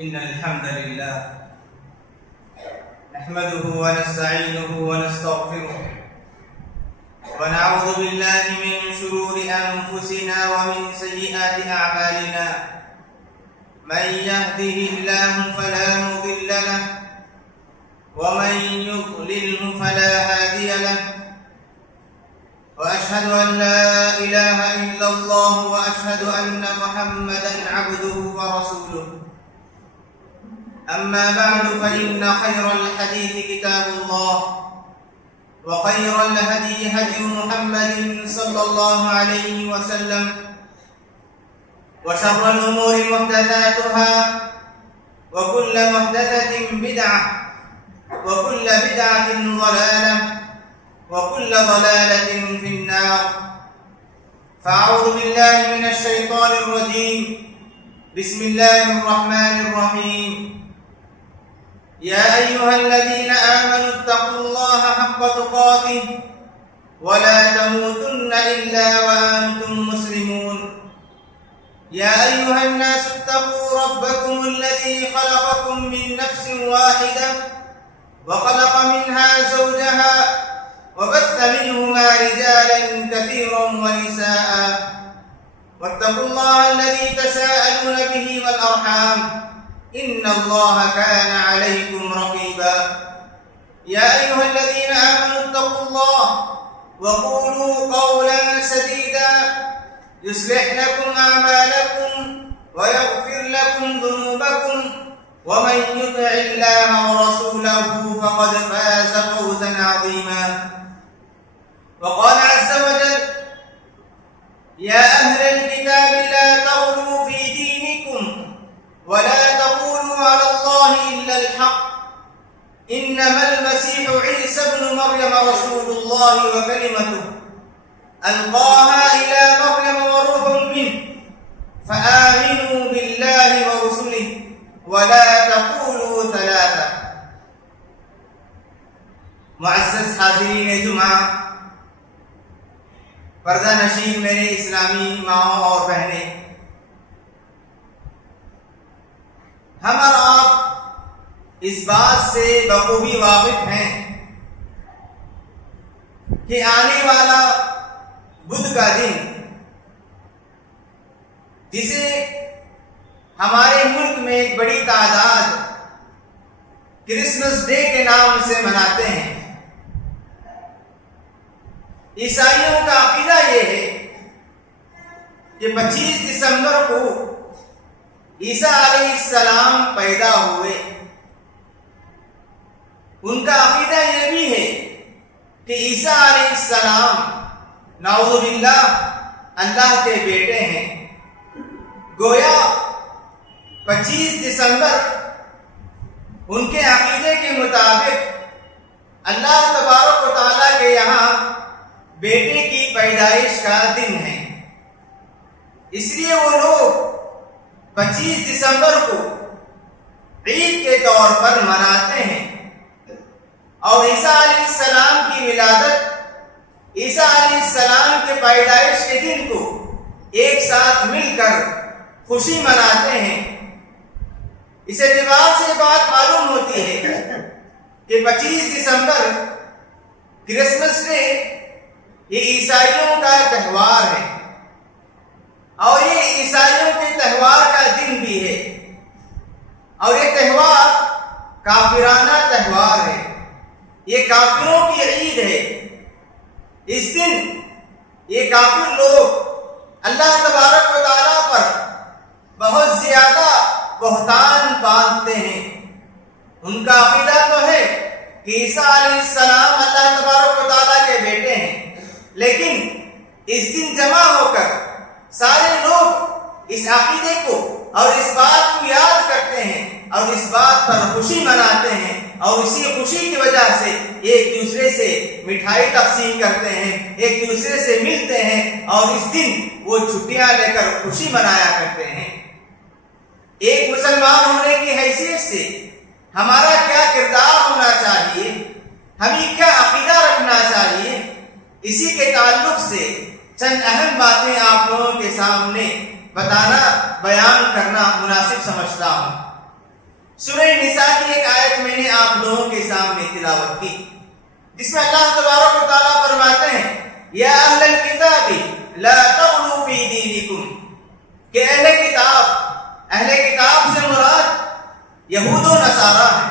إن الحمد لله نحمده ونستعينه ونستغفره ونعوذ بالله من شرور أنفسنا ومن سيئات أعمالنا من يهده الله فلا مضل له ومن يضلله فلا هادي له وأشهد أن لا إله إلا الله وأشهد أن محمدا عبده ورسوله أما بعد فإن خير الحديث كتاب الله وخير الهدي هدي محمد صلى الله عليه وسلم وشر الأمور محدثاتها وكل محدثة بدعة وكل بدعة ضلالة وكل ضلالة في النار. فأعوذ بالله من الشيطان الرجيم. بسم الله الرحمن الرحيم. يا أيها الذين آمنوا اتقوا الله حق تقاته ولا تموتن إلا وأنتم مسلمون. يا أيها الناس اتقوا ربكم الذي خلقكم من نفس واحدة وخلق منها زوجها وبث منهما رجالا كثيرا ونساء واتقوا الله الذي تساءلون به والأرحام إن الله كان عليكم رقيبا. يا أيها الذين آمنوا اتقوا الله وقولوا قولا سديدا يصلح لكم أعمالكم ويغفر لكم ذنوبكم ومن يطع الله ورسوله فقد فاز فوزا عظيما. وقال عز وجل: يا أهل الكتاب لا تغلوا في دينكم ولا تقولوا على الله إلا الحق إنما المسيح عيسى ابن مريم رسول الله وكلمته ألقاها إلى مريم وروح منه فآمنوا بالله ورسله ولا تقولوا ثلاثة. معزز حاضرین جمعہ، پردہ نشین میرے اسلامی ماؤں اور بہنیں، ہم اور آپ اس بات سے بخوبی واقف ہیں کہ آنے والا بدھ کا دن، جسے ہمارے ملک میں ایک بڑی تعداد کرسمس ڈے کے نام سے مناتے ہیں، عیسائیوں کا عقیدہ یہ ہے کہ 25 دسمبر کو عیسیٰ علیہ السلام پیدا ہوئے. ان کا عقیدہ یہ بھی ہے کہ عیسیٰ علیہ السلام نعوذ باللہ اللہ کے بیٹے ہیں. گویا 25 دسمبر ان کے عقیدے کے مطابق اللہ تبارک و تعالیٰ کے یہاں بیٹے کی پیدائش کا دن ہے. اس لیے وہ لوگ 25 دسمبر کو عید کے طور پر مناتے ہیں اور عیسیٰ علیہ السلام کی ولادت، عیسیٰ علیہ السلام کے پیدائش کے دن کو ایک ساتھ مل کر خوشی مناتے ہیں. اس اعتبار سے بات معلوم ہوتی ہے کہ 25 دسمبر کرسمس ڈے یہ عیسائیوں کا تہوار ہے اور یہ عیسائیوں کے تہوار کا دن بھی ہے اور یہ تہوار کافرانہ تہوار ہے. یہ کافروں کی عید ہے. اس دن یہ کافر لوگ اللہ تبارک و تعالیٰ پر بہت زیادہ بہتان باندھتے ہیں. ان کا عقیدہ تو ہے کہ عیسیٰ علیہ السلام اللہ تبارک و تعالیٰ کے بیٹے ہیں، لیکن اس دن جمع ہو کر سارے لوگ اس عقیدے کو اور اس بات کو یاد کرتے ہیں اور اس بات پر خوشی مناتے ہیں اور اسی خوشی کی وجہ سے ایک دوسرے سے مٹھائی تقسیم کرتے ہیں، ایک دوسرے سے ملتے ہیں اور اس دن وہ چھٹیاں لے کر خوشی منایا کرتے ہیں. ایک مسلمان ہونے کی حیثیت سے ہمارا کیا کردار ہونا چاہیے، ہمیں کیا عقیدہ رکھنا چاہیے، اسی کے تعلق سے چند اہم باتیں آپ لوگوں کے سامنے بتانا، بیان کرنا مناسب سمجھتا ہوں. سورہ نساء کی ایک آیت میں نے آپ لوگوں کے سامنے تلاوت کی، جس میں اللہ تبارک و تعالیٰ فرماتے ہیں یا اہل الکتاب لا تغلوا فی دینکم، کہ اہل کتاب سے مراد یہود و نصارہ ہیں۔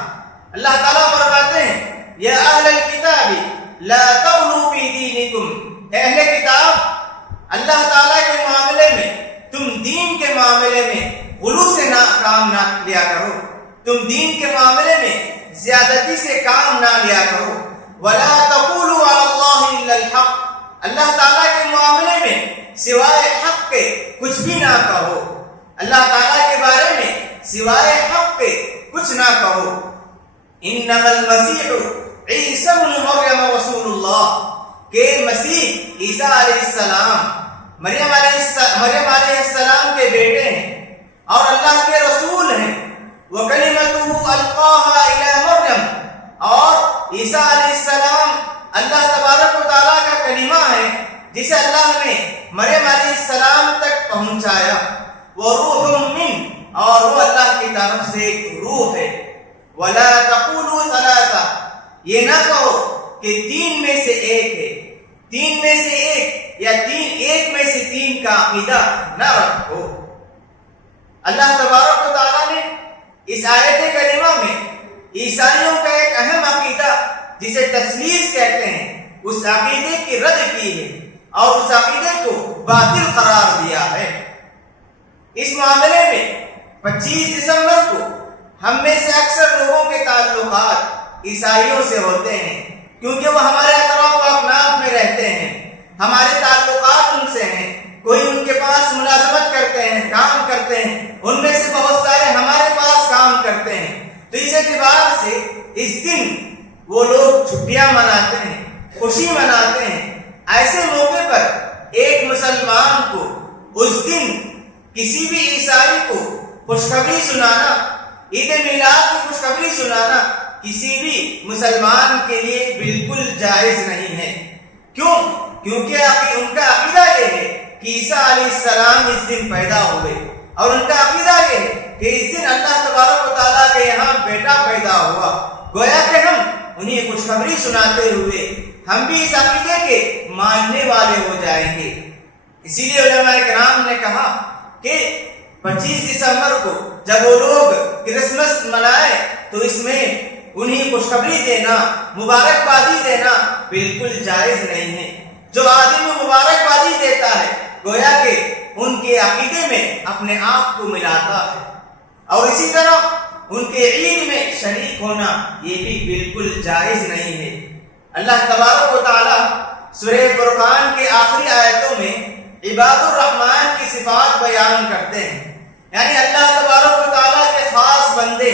اللہ تعالیٰ فرماتے ہیں یا اہل الکتاب لا تغلوا فی دینکم، اہل کتاب اللہ تعالیٰ کے معاملے میں، تم دین کے معاملے میں غلو سے کام نہ لیا کرو، تم دین کے معاملے میں زیادتی سے کام نہ لیا کرو۔ وَلَا تَقُولُوا عَلَى اللَّهِ إِلَّا الْحَقَّ، اللہ تعالیٰ کے معاملے میں سوائے حق کے کچھ بھی نہ کہو، اللہ تعالیٰ کے بارے میں سوائے حق کے کچھ نہ کہو۔ إِنَّمَا الْمَسِيحُ عِيسَى ابْنُ مَرْيَمَ رَسُولُ اللَّهِ، کہ مسیح عیسیٰ علیہ السلام مریم علیہ السلام کے بیٹے ہیں اور اللہ کے رسول ہیں۔ وَكَلِمَتُهُ أَلْقَاهَا إِلَى مَرْيَمَ، اور عیسیٰ علیہ السلام اللہ تبارک و تعالیٰ کا کلمہ ہے جسے اللہ نے مریم علیہ السلام تک پہنچایا۔ وَرُوحٌ مِّنْهُ، اور وہ اللہ کی طرف سے ایک روح ہے۔ وَلَا تَقُولُوا ثَلَاثَةٌ، یہ نہ کہو کہ تین میں سے ایک ہے، تین میں سے ایک یا ایک میں سے تین کا عقیدہ نہ رکھو۔ اللہ تبارک و تعالیٰ نے اس آیت کریمہ میں عیسائیوں کا ایک اہم عقیدہ جسے تثلیث کہتے ہیں، اس عقیدے کی رد کی ہے اور اس عقیدے کو باطل قرار دیا ہے۔ اس معاملے میں 25 دسمبر کو ہم میں سے اکثر لوگوں کے تعلقات عیسائیوں سے ہوتے ہیں، کیونکہ وہ ہمارے اطراف و اکناف میں رہتے ہیں، ہمارے تعلقات ان سے ہیں، کوئی ان کے پاس ملازمت کرتے ہیں، کام کرتے ہیں، ان میں سے بہت سارے ہمارے پاس کام کرتے ہیں۔ تو اس اعتبار سے اس دن وہ لوگ چھٹیاں مناتے ہیں، خوشی مناتے ہیں۔ ایسے موقع پر ایک مسلمان کو اس دن کسی بھی عیسائی کو خوشخبری سنانا، عید میلاد کی خوشخبری سنانا کسی بھی مسلمان کے لیے بالکل جائز نہیں ہے۔ کیوں؟ کیونکہ ان کا عقیدہ یہ ہے کہ عیسیٰ علیہ السلام اس دن پیدا ہوئے، اور ان کا عقیدہ یہ ہے کہ اس دن اللہ تبارک و تعالیٰ کے یہاں بیٹا پیدا ہوا۔ گویا کہ ہم انہیں خوشخبری سناتے ہوئے ہم بھی اس عقیدے کے ماننے والے ہو جائیں گے۔ اسی لیے علماء کرام نے کہا کہ 25 دسمبر کو جب وہ لوگ کرسمس منائے تو اس میں انہیں خوشخبری دینا، مبارکبادی دینا بالکل جائز نہیں ہے۔ جو آدمی مبارکبادی دیتا ہے گویا کہ ان کے عقیدے میں اپنے آپ کو ملاتا ہے، اور اسی طرح ان کے عید میں شریک ہونا یہ بھی بالکل جائز نہیں ہے۔ اللہ تبارک و تعالیٰ سورہ فرقان کے آخری آیتوں میں عباد الرحمن کی صفات بیان کرتے ہیں، یعنی اللہ تبارک و تعالیٰ کے خاص بندے،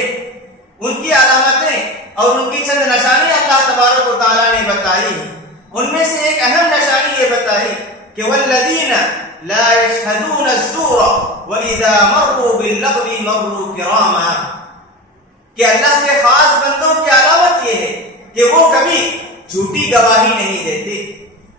ان کی علامتیں اور ان کی چند نشانی اللہ تبارک و تعالیٰ نے بتائی ہیں۔ ان میں سے ایک اہم نشانی یہ بتائی کہ والذین لا یشہدون الزور واذا مروا باللغو مروا کراما، کہ اللہ کے خاص بندوں کی علامت یہ ہے کہ وہ کبھی جھوٹی گواہی نہیں دیتے،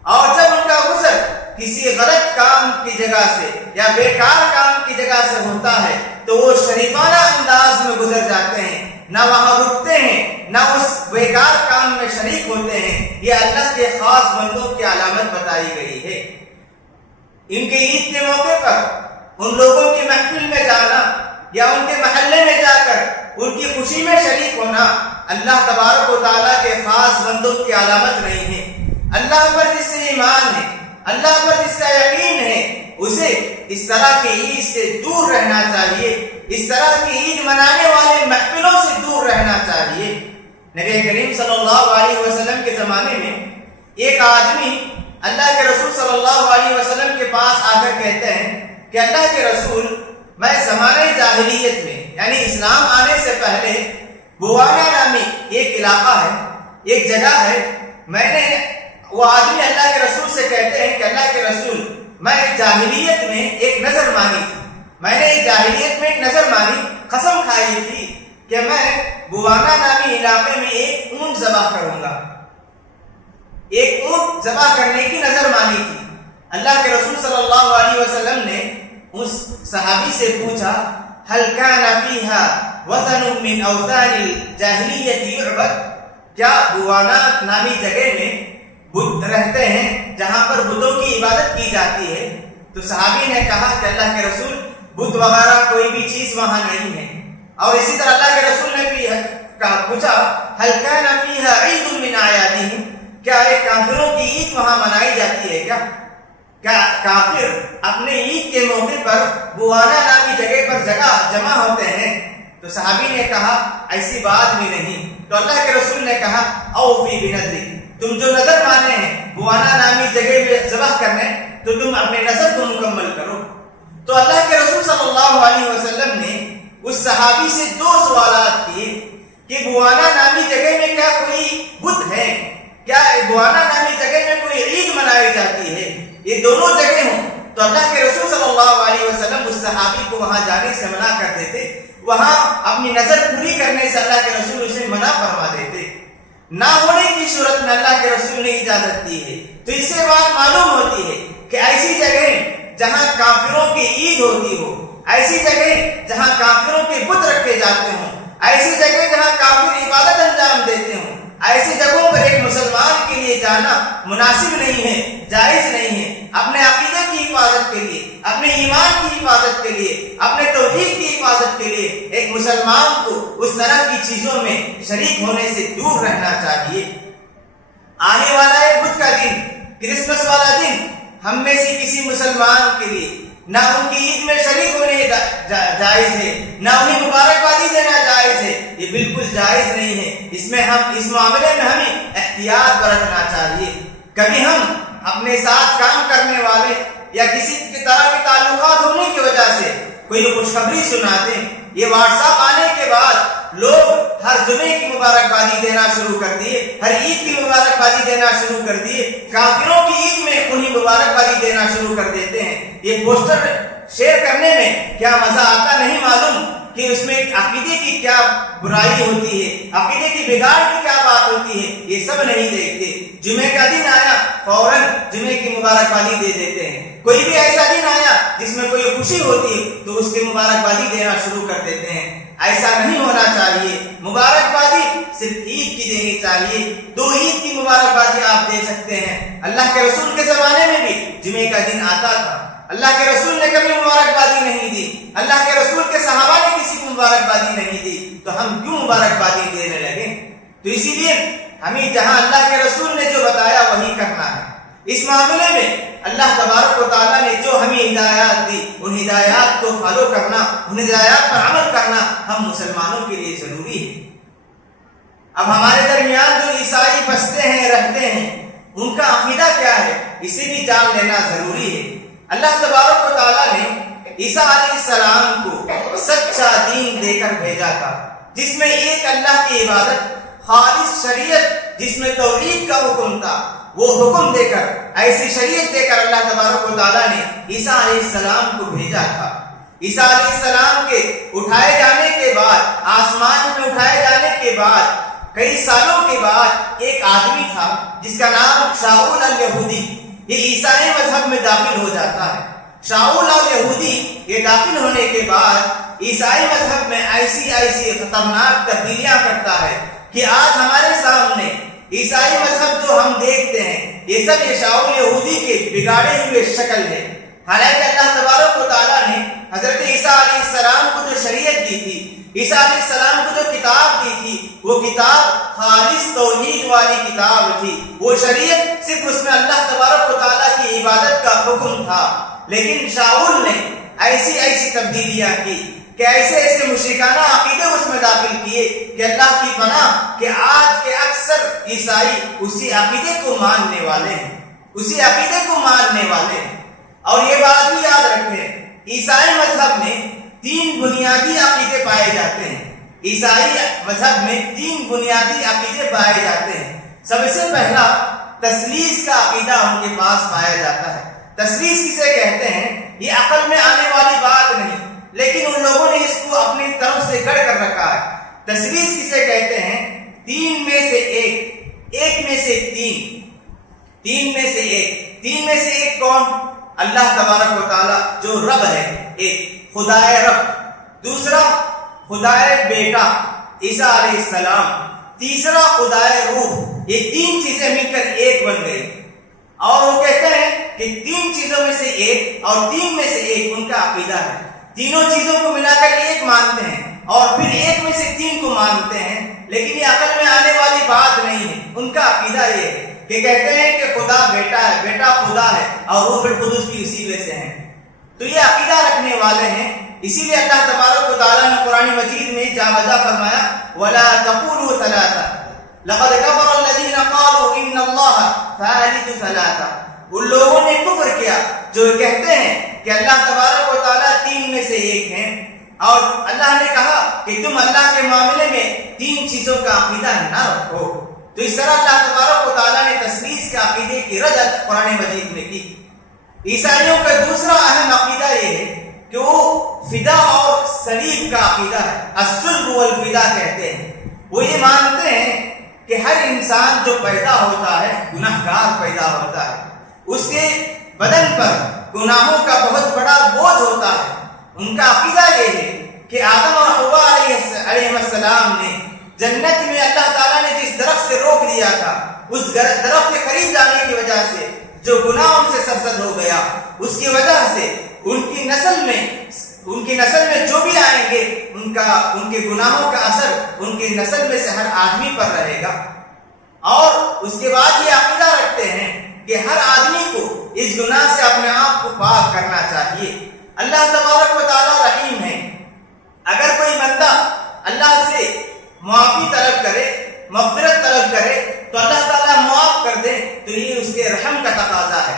اور جب ان کا گزر کسی غلط کام کی جگہ سے یا بیکار کام کی جگہ سے ہوتا ہے تو وہ شریفانہ انداز میں گزر جاتے ہیں، نہ وہاں رکتے ہیں نہ اس بیکار کام میں شریک ہوتے ہیں۔ یہ اللہ کے خاص بندوں کی علامت بتائی گئی ہے۔ ان کے عید کے موقع پر ان لوگوں کی محفل میں جانا یا ان کے محلے میں جا کر ان کی خوشی میں شریک ہونا اللہ تبارک و تعالیٰ کے خاص بندوں کی علامت نہیں ہے۔ اللہ پر جس سے ایمان ہے، اللہ پر جس کا یقین ہے، اسے اس طرح کی عید سے دور رہنا چاہیے، اس طرح کی عید منانے والے محفلوں سے دور رہنا چاہیے۔ نبی کریم صلی اللہ علیہ وسلم کے زمانے میں ایک آدمی اللہ کے رسول صلی اللہ علیہ وسلم کے پاس آ کر کہتے ہیں کہ اللہ کے رسول، میں زمانہ جاہلیت میں یعنی اسلام آنے سے پہلے بوانا نامی ایک علاقہ ہے، ایک جگہ ہے، میں نے وہ آدمی اللہ کے رسول سے کہتے ہیں کہ اللہ کے رسول، میں جاہلیت میں ایک نظر مانی تھی، میں نے جاہلیت میں ایک نظر مانی، قسم کھائی تھی کہ میں بوانا نامی علاقے میں ایک اونٹ ذبح کروں گا، ایک اونٹ ذبح کرنے کی نظر مانی تھی۔ اللہ کے رسول صلی اللہ علیہ وسلم نے اس صحابی سے پوچھا، هل كان فيها وثن من اوثان الجاہلیت یعبد، کیا بوانا نامی جگہ میں بت رہتے ہیں جہاں پر بتوں کی عبادت کی جاتی ہے؟ تو صحابی نے کہا کہ اللہ کے رسول بت وغیرہ کوئی بھی چیز وہاں نہیں ہے۔ اور اسی طرح اللہ کے رسول نے بھی پوچھا هل كان فيها عيد من اعيادهم، کیا ایک کافروں کی عید وہاں منائی جاتی ہے کیا کافر اپنے عید کے موقع پر بوانا نامی جگہ پر جمع ہوتے ہیں؟ تو صحابی نے کہا ایسی بات بھی نہیں۔ تو اللہ کے رسول نے کہا اوفی بنذری، تم جو نظر مانے ہیں بوانا نامی جگہ پہ ذبح کرنے، تو تم اپنے نظر کو مکمل کرو۔ تو اللہ کے رسول صلی اللہ علیہ وسلم نے اس صحابی سے دو سوالات کیے کہ بوانا نامی جگہ میں کیا کوئی بت ہے، کیا بوانا نامی جگہ میں کوئی عید منائی جاتی ہے، یہ دونوں جگہ ہوں تو اللہ کے رسول صلی اللہ علیہ وسلم اس صحابی کو وہاں جانے سے منع کر دیتے، وہاں اپنی نظر پوری کرنے سے اللہ کے رسول اسے منع فرما دیتے۔ نہ ہونے کی صورت میں اللہ کے رسول نے اجازت دی ہے۔ تو اس سے بات معلوم ہوتی ہے کہ ایسی جگہ جہاں کافروں کی عید ہوتی ہو، ایسی جگہ جہاں کافروں کے بت رکھے جاتے ہوں، ایسی جگہ جہاں کافر عبادت انجام دیتے ہوں، ایسی جگہوں پر ایک مسلمان کے لیے جانا مناسب نہیں ہے، جائز نہیں ہے۔ اپنے عقیدے کی حفاظت کے لیے، اپنے ایمان کی حفاظت کے لیے، اپنے توحید کی حفاظت کے لیے ایک مسلمان کو اس طرح کی چیزوں میں شریک ہونے سے دور رہنا چاہیے۔ آنے والا ہے بدھ کا دن، کرسمس والا دن، ہم میں سے کسی مسلمان کے لیے نہ ان کی عید میں شریک ہونے جائز ہے، نہ انہیں مبارکبادی دینا جائز ہے، یہ بالکل جائز نہیں ہے۔ اس معاملے میں ہمیں احتیاط برتنا چاہیے۔ کبھی ہم اپنے ساتھ کام کرنے والے یا کسی طرح کے تعلقات ہونے کی وجہ سے کوئی خوشخبری سناتے ہیں، یہ واٹس ایپ آنے کے بعد لوگ ہر جمعے کی مبارکبادی دینا شروع کر دیے، ہر عید کی مبارکبادی دینا شروع کر دیے، کافروں کی عید میں انہیں مبارکبادی دینا شروع کر دیتے ہیں۔ یہ پوسٹر شیئر کرنے میں کیا مزہ آتا نہیں معلوم کہ اس میں عقیدے کی کیا برائی ہوتی ہے، عقیدے کی بگاڑ کی کیا بات ہوتی ہے، یہ سب نہیں دیکھتے۔ جمعے کا دن آیا فوراً جمعے کی مبارکبادی دے دیتے ہیں، کوئی بھی ایسا دن آیا جس میں کوئی خوشی ہوتی ہے تو اس کی مبارکبادی دینا شروع کر دیتے ہیں۔ ایسا نہیں ہونا چاہیے۔ مبارکبادی صرف عید کی دینی چاہیے، دو عید کی مبارکبادی آپ دے سکتے ہیں۔ اللہ کے رسول کے زمانے میں بھی جمعے کا دن آتا تھا، اللہ کے رسول نے کبھی مبارکبادی نہیں دی، اللہ کے رسول کے صحابہ نے کسی کو مبارکبادی نہیں دی، تو ہم کیوں مبارکبادی دینے لگے؟ تو اسی لیے ہمیں جہاں اللہ کے رسول نے جو بتایا وہی کرنا ہے۔ اس معاملے میں اللہ تبارک و تعالیٰ نے جو ہمیں ہدایات دی، ان ہدایات کو فالو کرنا، ان ہدایات پر عمل کرنا ہم مسلمانوں کے لیے ضروری ہے۔ اب ہمارے درمیان جو عیسائی بستے ہیں، رہتے ہیں، ان کا عقیدہ کیا ہے، اسے بھی جان لینا ضروری ہے۔ اللہ تبارک و تعالیٰ نے عیسیٰ علیہ السلام کو سچا دین دے کر بھیجا تھا، جس میں ایک اللہ کی عبادت، خالص شریعت جس میں توحید کا حکم تھا، وہ حکم دے کر، ایسی شریعت دے کر اللہ تبارک و تعالیٰ نے عیسیٰ علیہ السلام کو بھیجا تھا۔ عیسیٰ علیہ السلام کے اٹھائے جانے کے بعد، آسمان میں اٹھائے جانے کے بعد کئی سالوں کے بعد ایک آدمی تھا جس کا نام شاؤل الیہودی، یہ عیسائی مذہب میں داخل ہو جاتا ہے۔ شاؤل الیہودی یہ داخل ہونے کے بعد عیسائی مذہب میں ایسی خطرناک تبدیلیاں کرتا ہے کہ آج ہمارے سامنے عیسائی مذہب جو ہم دیکھتے ہیں، یہ سب یہ شاؤل یہودی کے بگاڑے ہوئے شکل ہے۔ حالانکہ اللہ تبارک و تعالیٰ نے حضرت عیسیٰ علیہ السلام کو جو شریعت دی تھی، عیسیٰ علیہ السلام کو جو کتاب دی تھی، وہ کتاب خالص توحید والی کتاب تھی، وہ شریعت صرف اس میں اللہ تبارک و تعالیٰ کی عبادت کا حکم تھا۔ لیکن شاؤل نے ایسی تبدیلیاں کی کہ ایسے مشرکانہ عقیدے اس میں داخل کیے کہ اللہ کی پناہ کہ آج کے اکثر عیسائی اسی عقیدے کو ماننے والے ہیں، اسی عقیدے کو ماننے والے ہیں۔ اور یہ بات بھی یاد رکھیں، عیسائی مذہب میں 3 بنیادی عقیدے پائے جاتے ہیں۔ عیسائی مذہب میں 3 بنیادی عقیدے پائے جاتے ہیں۔ سب سے پہلا تثلیث کا عقیدہ ان کے پاس پایا جاتا ہے۔ تثلیث کسے کہتے ہیں؟ یہ عقل میں آنے والی بات نہیں، لیکن ان لوگوں نے اس کو اپنی طرف سے گڑھ کر رکھا ہے۔ تثلیث کسے کہتے ہیں؟ 3 میں سے 1 میں سے 3 میں سے 3 میں سے 1 کون؟ اللہ تبارک و تعالی جو رب ہے، ایک خدائے رب، دوسرا خدائے بیٹا عیسیٰ علیہ السلام، تیسرا خدائے روح، یہ تین چیزیں مل کر ایک بن گئی. اور وہ کہتے ہیں کہ تین چیزوں میں سے ایک اور تین میں سے ایک ان کا عقیدہ ہے. تینوں چیزوں کو ملا کر ایک مانتے ہیں اور پھر ایک میں سے تین کو مانتے ہیں، لیکن یہ عقل میں آنے والی بات نہیں ہے. ان کا عقیدہ یہ ہے کہ کہتے ہیں کہ خدا بیٹا ہے، بیٹا خدا ہے اور روح القدس بھی اسی میں سے ہیں. تو یہ عقیدہ رکھنے والے ہیں. اسی لیے اللہ تبارک و تعالیٰ نے قرآن مجید میں جا بجا فرمایا وَلَا تَقُولُوا ثَلَاثَةً لَقَدْ كَفَرَ الَّذِينَ قَالُوا إِنَّ اللَّهَ ثَالِثُ ثَلَاثَةٍ. ان لوگوں نے کفر کیا جو کہتے ہیں کہ اللہ تبارک و تعالیٰ تین میں سے ایک ہیں، اور اللہ نے کہا کہ تم اللہ کے معاملے میں تین چیزوں کا عقیدہ نہ رکھو. تو اس طرح اللہ تبارک و تعالیٰ نے تثلیث کے عقیدے کی رد قرآن مجید میں کی. عیسائیوں کا دوسرا اہم عقیدہ یہ ہے کہ وہ فدا اور صلیب کا عقیدہ ہے. الصلب والفدا کہتے ہیں. وہ یہ مانتے ہیں کہ ہر انسان جو پیدا ہوتا ہے گناہگار پیدا ہوتا ہے، اس کے بدن پر گناہوں کا بہت بڑا بوجھ ہوتا ہے. ان کا عقیدہ یہ ہے کہ آدم اور حوا علیہ السلام نے جنت میں اللہ تعالیٰ نے جس درخت سے روک دیا تھا، اس درخت کے قریب جانے کی وجہ سے جو گناہ ان سے سرزد ہو گیا، اس کی وجہ سے ان کی نسل میں جو بھی آئیں گے ان کے گناہوں کا اثر ان کی نسل میں سے ہر آدمی پر رہے گا. اور اس کے بعد یہ عقیدہ رکھتے ہیں کہ ہر آدمی کو اس گناہ سے اپنے آپ کو پاک کرنا چاہیے. اللہ تبارک و تعالیٰ رحیم ہے. اگر کوئی بندہ اللہ سے معافی طلب کرے، مغفرت طلب کرے تو اللہ تعالیٰ معاف کر دے، تو یہ اس کے رحم کا تقاضا ہے.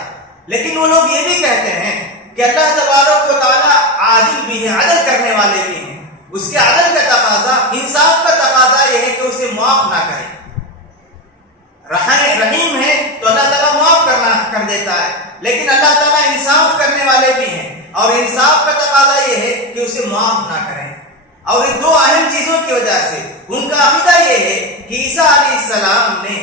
لیکن وہ لوگ یہ بھی کہتے ہیں کہ اللہ تبارک و تعالیٰ عادل بھی ہے، عدل کرنے والے بھی ہیں. اس کے عدل کا تقاضا، انصاف کا تقاضا یہ ہے کہ اسے معاف نہ کرے. رحیم ہے تو اللہ تعالیٰ معاف کر دیتا ہے، لیکن اللہ تعالیٰ انصاف کرنے والے بھی ہیں اور انصاف کا تقاضا یہ ہے کہ اسے معاف نہ کریں. اور ان دو اہم چیزوں کی وجہ سے ان کا عقیدہ یہ ہے کہ عیسیٰ علیہ السلام نے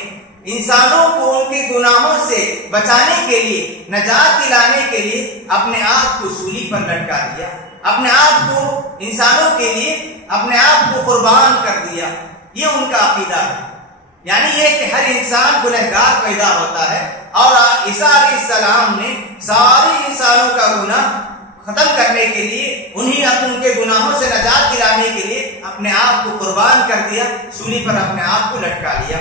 انسانوں کو ان کے گناہوں سے بچانے کے لیے، نجات دلانے کے لیے اپنے آپ کو سولی پر لٹکا دیا، اپنے آپ کو انسانوں کے لیے اپنے آپ کو قربان کر دیا. یہ ان کا عقیدہ ہے. یعنی یہ کہ ہر انسان گنہگار پیدا ہوتا ہے اور عیسیٰ علیہ السلام نے سارے انسانوں کا گناہ ختم کرنے کے لیے، ان کے گناہوں سے نجات دلانے کے لیے اپنے آپ کو قربان کر دیا، سولی پر اپنے آپ کو لٹکا لیا.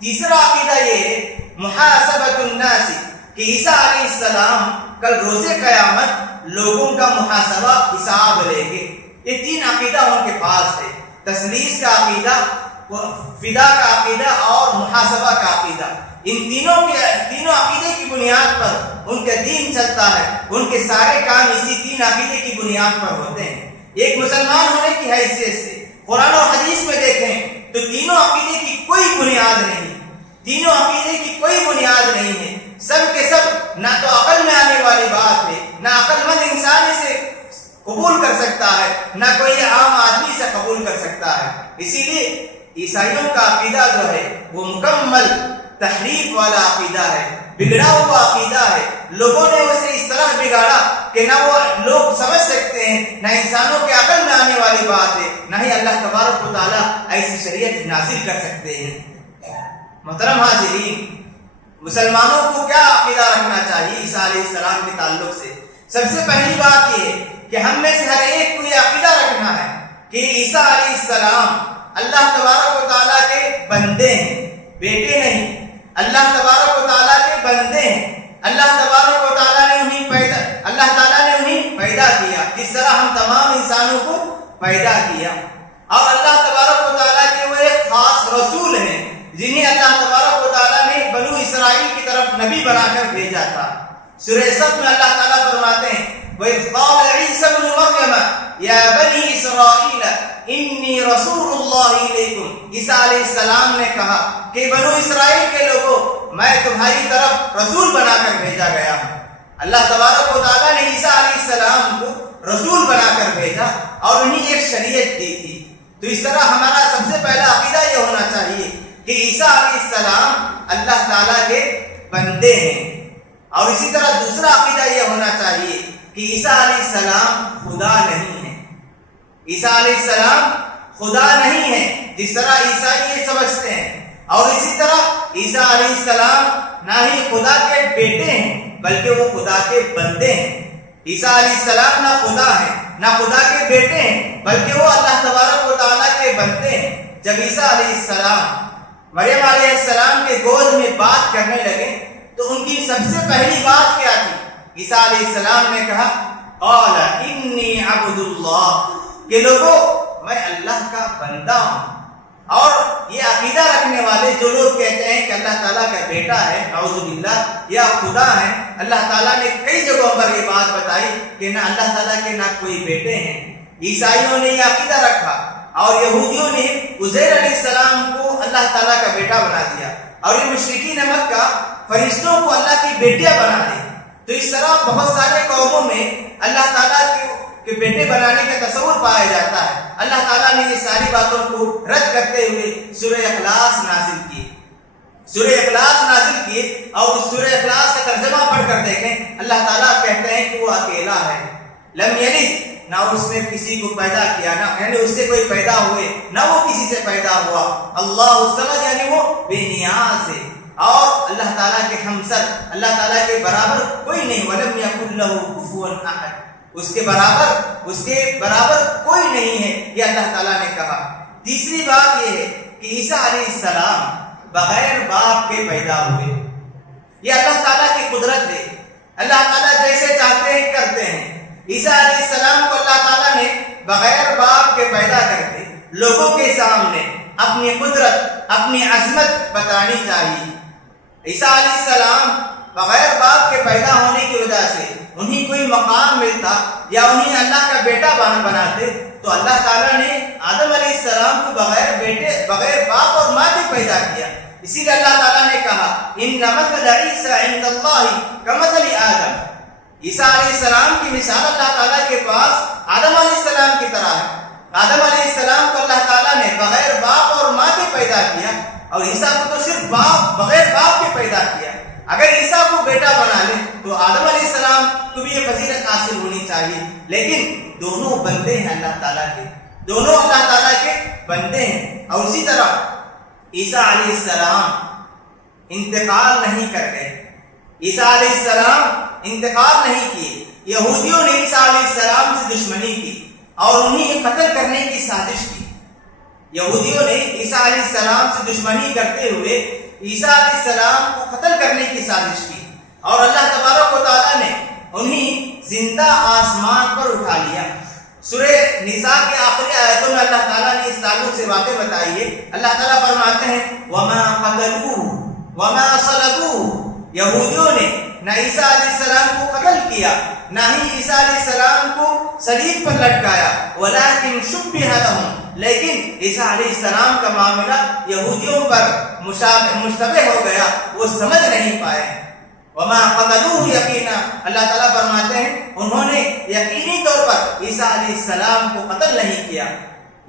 تیسرا عقیدہ یہ ہے محاسبۃ الناس، کہ عیسیٰ علیہ السلام کل روز قیامت لوگوں کا محاسبہ حساب لیں گے. یہ تین عقیدہ ان کے پاس ہے: تثلیث کا عقیدہ، فدا کا عقیدہ اور محاسبہ کا عقیدہ. ان تینوں عقیدے کی بنیاد پر ان کا دین چلتا ہے. ان کے سارے کام اسی تین عقیدے کی بنیاد پر ہوتے ہیں. ایک مسلمان ہونے کی حیثیت سے قرآن اور حدیث میں دیکھیں تو تینوں عقیدے کی کوئی بنیاد نہیں، تینوں عقیدے کی کوئی بنیاد نہیں ہے. سب کے سب نہ تو عقل میں آنے والی بات ہے، نہ عقل مند انسان اسے قبول کر سکتا ہے، نہ کوئی عام آدمی سے قبول کر سکتا ہے. اسی لیے عیسائیوں کا عقیدہ جو ہے وہ مکمل تحریف والا عقیدہ ہے، بگڑا ہوا عقیدہ ہے. لوگوں نے اسے اس طرح بگاڑا کہ نہ وہ لوگ سمجھ سکتے ہیں، نہ انسانوں کے عقل میں آنے والی بات ہے، نہ ہی اللہ تبارک و تعالیٰ ایسی شریعت نازل کر سکتے ہیں. محترم حاضرین، مسلمانوں کو کیا عقیدہ رکھنا چاہیے عیسیٰ علیہ السلام کے تعلق سے؟ سب سے پہلی بات یہ ہے کہ ہم میں سے ہر ایک کو یہ عقیدہ رکھنا ہے کہ عیسیٰ علیہ السلام اللہ تبارک و تعالیٰ کے بندے ہیں، بیٹے نہیں. اللہ تبارک و تعالیٰ کے بندے ہیں. اللہ تبارک و تعالیٰ نے انہیں پیدا کیا جس طرح ہم تمام انسانوں کو پیدا کیا. اور اللہ تبارک و تعالیٰ کے وہ ایک خاص رسول ہیں جنہیں اللہ تبارک و تعالیٰ نے بنو اسرائیل کی طرف نبی بنا کر بھیجا تھا. سورہ صف میں اللہ تعالیٰ فرماتے ہیں وَإِذْ قَالَ عِيسَى ابْنُ مَرْيَمَ يَا بَنِي إِسْرَائِيلَ إِنِّي رَسُولُ اللَّهِ إِلَيْكُمْ. عیسیٰ علیہ السلام نے کہا کہ بنو اسرائیل کے لوگوں، میں تمہاری طرف رسول بنا کر بھیجا گیا ہوں. اللہ تبارک و تعالیٰ نے عیسیٰ علیہ السلام کو رسول بنا کر بھیجا اور انہیں ایک شریعت دی تھی. تو اس طرح ہمارا سب سے پہلا عقیدہ یہ ہونا چاہیے کہ عیسیٰ علیہ السلام اللہ تعالیٰ کے بندے ہیں. اور اسی طرح دوسرا عقیدہ یہ ہونا چاہیے کہ عیسیٰ علیہ السلام خدا نہیں ہے. عیسیٰ علیہ السلام خدا نہیں ہے جس طرح عیسائی یہ سمجھتے ہیں، اور اسی طرح عیسیٰ علیہ السلام نہ ہی خدا کے بیٹے ہیں بلکہ وہ خدا کے بندے ہیں۔ عیسیٰ علیہ السلام نہ خدا ہے نہ خدا کے بیٹے ہیں بلکہ وہ اللہ تبارک و تعالیٰ کے بندے ہیں۔ جب عیسیٰ علیہ السلام مریم علیہ السلام کے گود میں بات کرنے لگے تو ان کی سب سے پہلی بات کیا تھی؟ عیسیٰ علیہ السلام نے کہا قال انی عبد اللہ، کہ لوگوں میں اللہ کا بندہ ہوں۔ اور یہ عقیدہ رکھنے والے جو لوگ کہتے ہیں کہ اللہ تعالیٰ کا بیٹا ہے، نعوذ باللہ، یا خدا ہے، اللہ تعالیٰ نے کئی جگہوں پر یہ بات بتائی کہ نہ اللہ تعالیٰ کے نہ کوئی بیٹے ہیں۔ عیسائیوں نے یہ عقیدہ رکھا اور یہودیوں نے عزیر علیہ السلام کو اللہ تعالیٰ کا بیٹا بنا دیا، اور یہ مشرکین مکہ فرشتوں کو اللہ کی بیٹیاں بنا دی۔ تو اس طرح بہت سارے قوموں میں اللہ تعالیٰ کے بیٹے بنانے کا تصور پایا جاتا ہے۔ اللہ تعالیٰ نے یہ ساری باتوں کو رد کرتے ہوئے سورہ اخلاص نازل کی، سورہ اخلاص نازل کیے، اور اس سورہ اخلاص کا ترجمہ پڑھ کر دیکھیں، اللہ تعالیٰ کہتے ہیں کہ وہ اکیلا ہے، لم یلد، نہ اس نے کسی کو پیدا کیا، نہ یعنی اس سے کوئی پیدا ہوئے، نہ وہ کسی سے پیدا ہوا، اللہ الصمد، یعنی وہ بے نیاز ہے، اور اللہ تعالیٰ کے ہمسر، اللہ تعالیٰ کے برابر کوئی نہیں، ولم یکن لہ کفوا احد، اس کے برابر کوئی نہیں ہے، یہ اللہ تعالیٰ نے کہا۔ تیسری بات یہ ہے کہ عیسیٰ علیہ السلام بغیر باپ کے پیدا ہوئے، یہ اللہ تعالیٰ کی قدرت ہے، اللہ تعالیٰ جیسے چاہتے ہیں کرتے ہیں۔ عیسیٰ علیہ السلام کو اللہ تعالیٰ نے بغیر باپ کے پیدا کرتے لوگوں کے سامنے اپنی قدرت، اپنی عظمت بتانی چاہیے۔ عیسیٰ علیہ السلام بغیر باپ کے پیدا ہونے کی وجہ سے انہیں کوئی مقام ملتا یا انہیں اللہ کا بیٹا بناتے تو اللہ تعالیٰ نے آدم علیہ السلام کو بغیر باپ اور ماں کے پیدا کیا۔ اسی لیے اللہ تعالیٰ نے کہا ان مثل عیسیٰ عند اللہ کمثل آدم، عیسیٰ علیہ السلام کی مثال اللہ تعالیٰ کے پاس آدم علیہ السلام کی طرح ہے۔ آدم علیہ السلام کو اللہ تعالیٰ نے بغیر باپ اور ماں کے پیدا کیا، اور عیسیٰ کو تو صرف بغیر باپ کے پیدا کیا۔ اگر عیسیٰ کو بیٹا بنا لے تو آدم علیہ السلام کو بھی یہ فضیلت حاصل ہونی چاہیے، لیکن دونوں بندے ہیں اللہ تعالیٰ کے، دونوں اللہ تعالیٰ کے بندے ہیں۔ اور اسی طرح عیسیٰ علیہ السلام انتقال نہیں کر گئے، عیسیٰ علیہ السلام انتقال نہیں کیے۔ یہودیوں نے عیسیٰ علیہ السلام سے دشمنی کی اور انہیں قتل کرنے کی سازش کی۔ یہودیوں نے عیسیٰ علیہ السلام سے دشمنی کرتے ہوئے عیسیٰ علیہ السلام کو قتل کرنے کی سازش کی، اور اللہ تبارک و تعالیٰ نے انہیں زندہ آسمان پر اٹھا لیا۔ سورہ نساء کے آخری آیتوں میں اللہ تعالیٰ نے اس تعلق سے باتیں بتائی ہے۔ اللہ تعالیٰ فرماتے ہیں وَمَا قَتَلُوهُ وَمَا صَلَبُوهُ، یہودیوں نے نہ عیسیٰ علیہ السلام کو قتل کیا، نہ ہی عیسیٰ علیہ السلام کو صلیب پر لٹکایا، وَلَٰكِن شُبِّهَ لَهُمْ، لیکن عیسیٰ علیہ السلام کا معاملہ یہودیوں پر مشتبہ ہو گیا، وہ سمجھ نہیں پائے۔ وما قتلوه یقینا، اللہ تعالیٰ فرماتے ہیں انہوں نے یقینی طور پر عیسیٰ علیہ السلام کو قتل نہیں کیا۔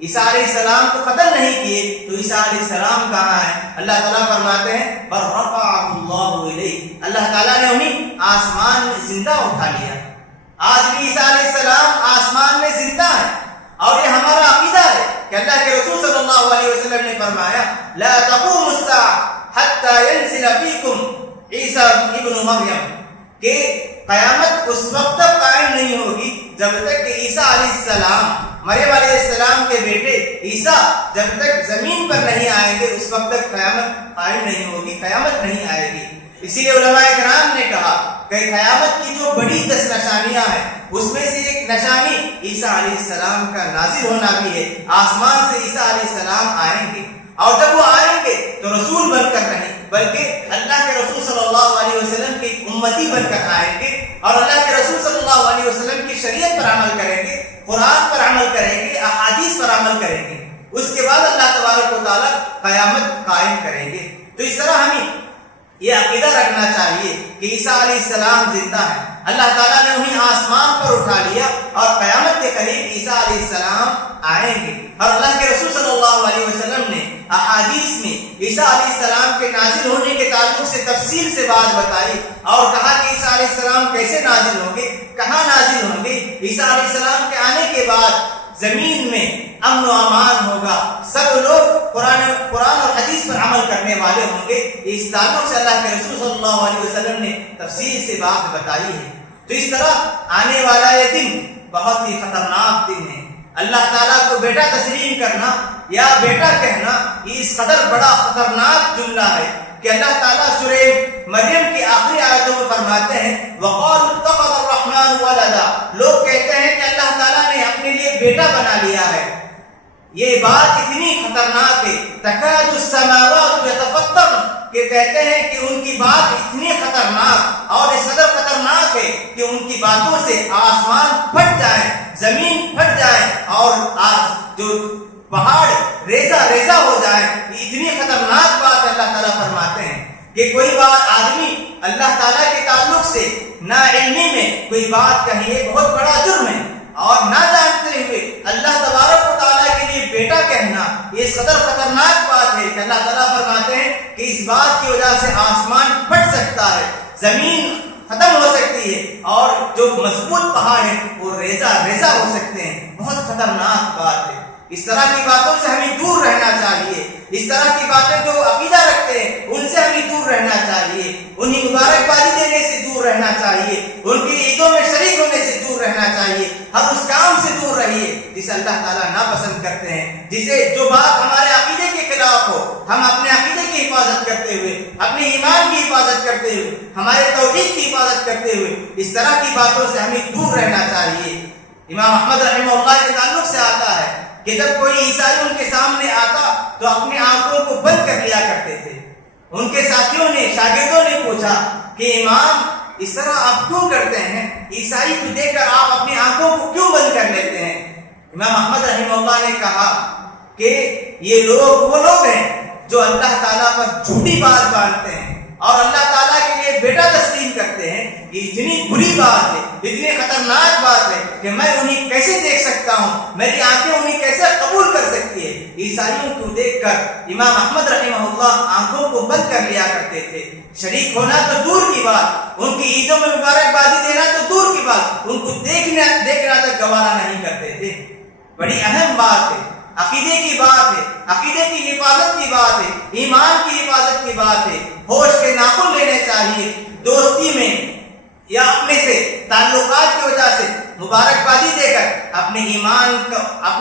عیسیٰ علیہ السلام کو قتل نہیں کیے تو عیسیٰ علیہ السلام کہاں ہے؟ اللہ تعالیٰ فرماتے ہیں بل رفعہ اللہ الیہ، اللہ تعالیٰ نے انہیں آسمان میں زندہ اٹھا لیا۔ آج بھی عیسیٰ علیہ السلام آسمان میں زندہ ہے، اور یہ ہمارا عقیدہ ہے کہ اللہ کے رسول صلی اللہ علیہ وسلم نے فرمایا لا تقوم الساعة حتى ينزل فيكم عیسیٰ ابن مریم، کہ قیامت اس وقت تک قائم نہیں ہوگی جب تک کہ عیسیٰ علیہ السلام، مریم علیہ السلام کے بیٹے عیسیٰ جب تک زمین پر نہیں آئیں گے اس وقت تک قیامت قائم نہیں ہوگی، قیامت نہیں آئے گی۔ اسی لیے علماء کرام نے کہا کہ قیامت کی جو بڑی 10 نشانیاں ہیں اس میں سے ایک نشانی عیسیٰ علیہ السلام کا نازل ہونا بھی ہے۔ آسمان سے عیسیٰ علیہ السلام آئیں گے، اور جب وہ آئیں گے تو رسول بن کر نہیں بلکہ اللہ کے رسول صلی اللہ علیہ وسلم کی امتی بن کر آئیں گے، اور اللہ کے رسول صلی اللہ علیہ وسلم کی شریعت پر عمل کریں گے، قرآن پر عمل کریں گے، احادیث پر عمل کریں گے۔ اس کے بعد اللہ تبارک و تعالیٰ قیامت قائم کریں گے۔ تو اس طرح ہمیں یہ عقیدہ رکھنا چاہیے کہ عیسیٰ علیہ السلام زندہ ہے، اللہ تعالیٰ نے انہیں آسمان پر اٹھا لیا، اور قیامت کے قریب عیسیٰ علیہ السلام آئیں گے۔ اور اللہ کے رسول صلی اللہ علیہ وسلم نے احادیث میں عیسیٰ علیہ السلام کے نازل ہونے کے تعلق سے تفصیل سے بات بتائی، اور کہا کہ عیسیٰ علیہ السلام کیسے نازل ہوں گے، کہاں نازل ہوں گے، عیسیٰ علیہ السلام کے آنے کے بعد زمین میں امن و امان ہوگا، سب لوگ قرآن اور حدیث پر عمل کرنے والے ہوں گے۔ اس تعلق سے اللہ کے رسول صلی اللہ علیہ وسلم نے تفصیل سے بات بتائی ہے۔ تو اس طرح آنے والا یہ دن بہت ہی خطرناک دن ہے۔ اللہ تعالیٰ کو بیٹا تسلیم کرنا یا بیٹا کہنا یہ اس قدر بڑا خطرناک جملہ ہے کہ اللہ تعالیٰ سورہ مریم کی آخری آیتوں میں فرماتے ہیں وَقَالُوا اتَّخَذَ الرَّحْمَنُ وَلَدًا، لوگ کہتے ہیں کہ اللہ تعالیٰ نے اپنے لیے بیٹا بنا لیا ہے۔ یہ بات اتنی خطرناک ہے، تَكَادُ السَّمَاوَاتُ يَتَفَطَّرْنَ، کہ کہتے ہیں کہ ان کی بات اتنی خطرناک اور اس قدر خطرناک ہے کہ ان کی باتوں سے آسمان پھٹ جائے، زمین پھٹ جائے اور جو پہاڑ ریزہ ریزہ ہو جائے۔ یہ اتنی خطرناک بات اللہ تعالیٰ فرماتے ہیں کہ کوئی بات آدمی اللہ تعالیٰ کے تعلق سے نا علمی میں کوئی بات کہیے بہت بڑا جرم ہے، اور نہ جانتے ہوئے اللہ تبارک و تعالیٰ کے لیے بیٹا کہنا یہ اس قدر خطرناک بات ہے کہ اللہ تعالیٰ فرماتے ہیں کہ اس بات کی وجہ سے آسمان پھٹ سکتا ہے، زمین ختم ہو سکتی ہے، اور جو مضبوط پہاڑ ہیں وہ ریزہ ریزہ ہو سکتے ہیں۔ بہت خطرناک بات ہے۔ اس طرح کی باتوں سے ہمیں دور رہنا چاہیے۔ اس طرح کی باتیں جو عقیدہ رکھتے ہیں ان سے ہمیں دور رہنا چاہیے، انہیں مبارکبادی دینے سے دور رہنا چاہیے، ان کی عیدوں میں شریک ہونے سے دور رہنا چاہیے، ہر اس کام سے دور رہیے جسے اللہ تعالیٰ ناپسند کرتے ہیں، جسے جو بات ہمارے عقیدے کے خلاف ہو، ہم اپنے عقیدے کی حفاظت کرتے ہوئے، اپنے ایمان کی حفاظت کرتے ہوئے، ہمارے توحید کی حفاظت کرتے ہوئے اس طرح کی باتوں سے ہمیں دور رہنا چاہیے۔ امام احمد رحمہ اللہ کے تعلق سے آتا ہے کہ جب کوئی عیسائی ان کے سامنے آتا تو اپنی آنکھوں کو بند کر لیا کرتے تھے۔ ان کے ساتھیوں نے، شاگردوں نے پوچھا کہ امام اس طرح آپ کیوں کرتے ہیں؟ عیسائی کو دیکھ کر آپ اپنی آنکھوں کو کیوں بند کر لیتے ہیں؟ امام احمد رحمہ اللہ نے کہا کہ یہ لوگ وہ لوگ ہیں جو اللہ تعالیٰ پر جھوٹی بات باندھتے ہیں اور اللہ تعالیٰ کے لیے بیٹا تسلیم کرتے ہیں۔ یہ اتنی بری بات ہے، اتنی خطرناک بات ہے کہ میں انہیں کیسے دیکھ سکتا ہوں، میری آنکھیں انہیں کیسے قبول کر سکتی ہے؟ عیسائیوں کو دیکھ کر امام احمد رحمہ اللہ آنکھوں کو بند کر لیا کرتے تھے۔ شریک ہونا تو دور کی بات، ان کی عیدوں میں مبارکبادی دینا تو دور کی بات، ان کو دیکھنا تک گوارا نہیں کرتے تھے۔ بڑی اہم بات ہے، عقیدے کی بات ہے، عقیدے کی حفاظت کی بات ہے، ایمان کی حفاظت کی بات ہے۔ ہوش کے ناخن لینے چاہیے، دوستی میں یا اپنے سے تعلقات کی وجہ سے مبارکبادی دے کر اپنے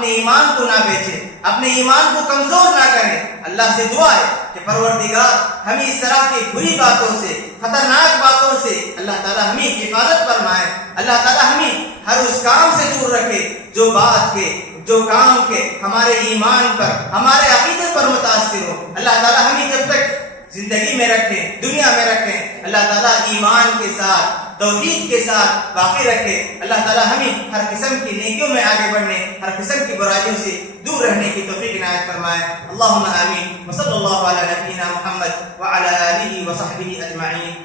ایمان کو نہ بیچے، اپنے ایمان کو کمزور نہ کریں۔ اللہ سے دعا ہے کہ پروردگار ہمیں اس طرح کی بری باتوں سے، خطرناک باتوں سے اللہ تعالیٰ ہمیں حفاظت فرمائے۔ اللہ تعالیٰ ہمیں ہر اس کام سے دور رکھے جو بات کے، جو کام کے ہمارے ایمان پر، ہمارے عقیدے پر متاثر ہو۔ اللہ تعالیٰ ہمیں جب تک زندگی میں رکھیں، دنیا میں رکھیں، اللہ تعالیٰ ایمان کے ساتھ، توحید کے ساتھ باقی رکھے۔ اللہ تعالیٰ ہمیں ہر قسم کی نیکیوں میں آگے بڑھنے، ہر قسم کی برائیوں سے دور رہنے کی توفیق عنایت فرمائے۔ اللہم آمین۔ وصلی اللہ علی نبینا محمد وعلی آلہ وصحبہ اجمعین۔